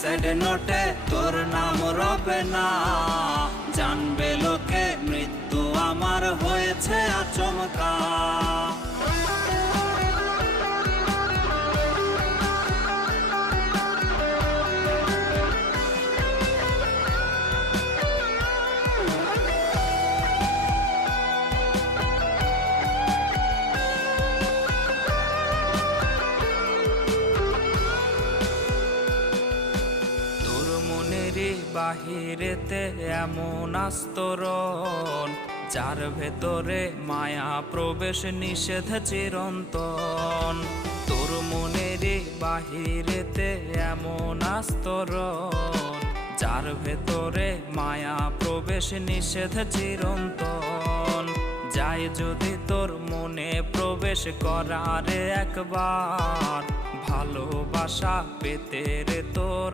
Suicide নোটে তোর নাম রবে না, জানবে লোকে মৃত্যু আমার হয়েছে আচমকা। মনেরই বাহিরেতে এমন আস্তরণ, যার ভেতরে মায়া প্রবেশ নিষেধ চিরন্তন। তোর মনেরই বাহিরেতে এমন আস্তরণ, যার ভেতরে মায়া প্রবেশ নিষেধ চিরন্তন। যাই যদি তোর মনে প্রবেশ করারে একবার, ভালোবাসা পেতে রে তোর